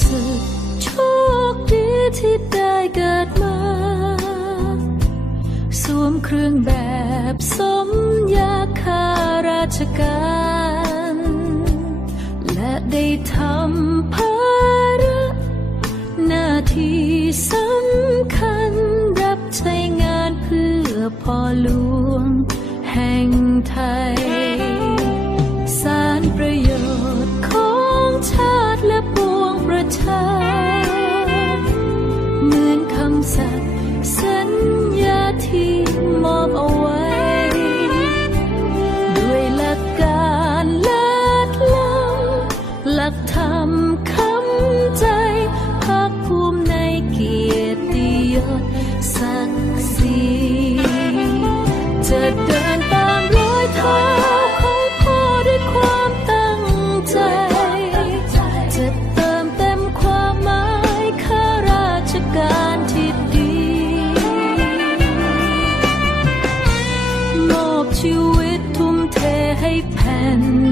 สึกโชคดีที่ได้เกิดมา สวมเครื่องแบบสมยาข้าราชการ และได้ทำภาระหน้าที่สำคัญรับใช้งานเพื่อพ่อหลวง เดินตามรอยเท้าของพ่อด้วยความตั้งใจ จะเติมเต็มความหมายข้าราชการที่ดี มอบชีวิตทุ่มเทให้แผ่นดิน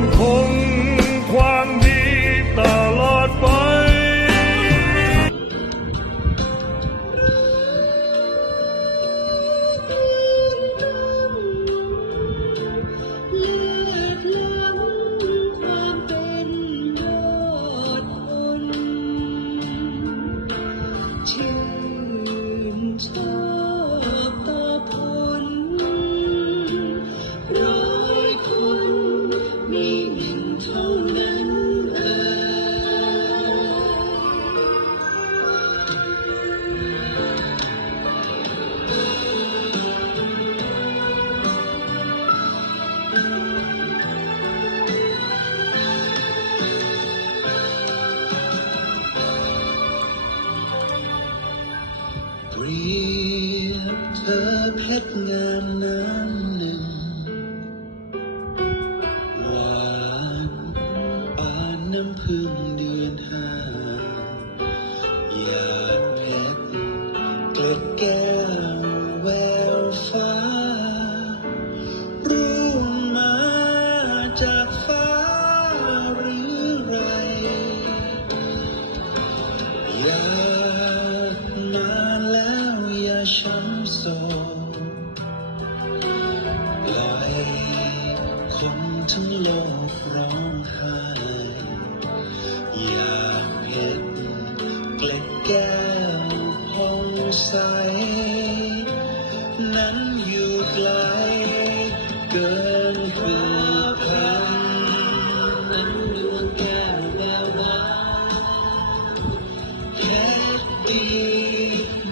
มัน เพชรงามน้ำหนึ่ง หวานปานน้ำพึ่งเดือนห้าหยาดเพชรเกล็ดแก้ว ทั้งโลกร้องไห้อยากเห็นเกล็ดแก้วผ่องใส นั้นอยู่ไกลเกินคืบคำนั้นดวงแก้วแวววาวแค่ดี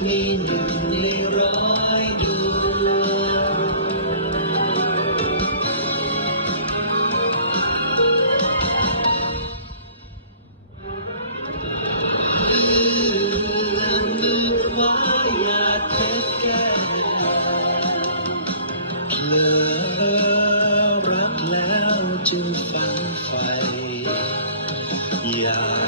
มีหนึ่งเดี รักแล้วจึงฟังไฟอยาก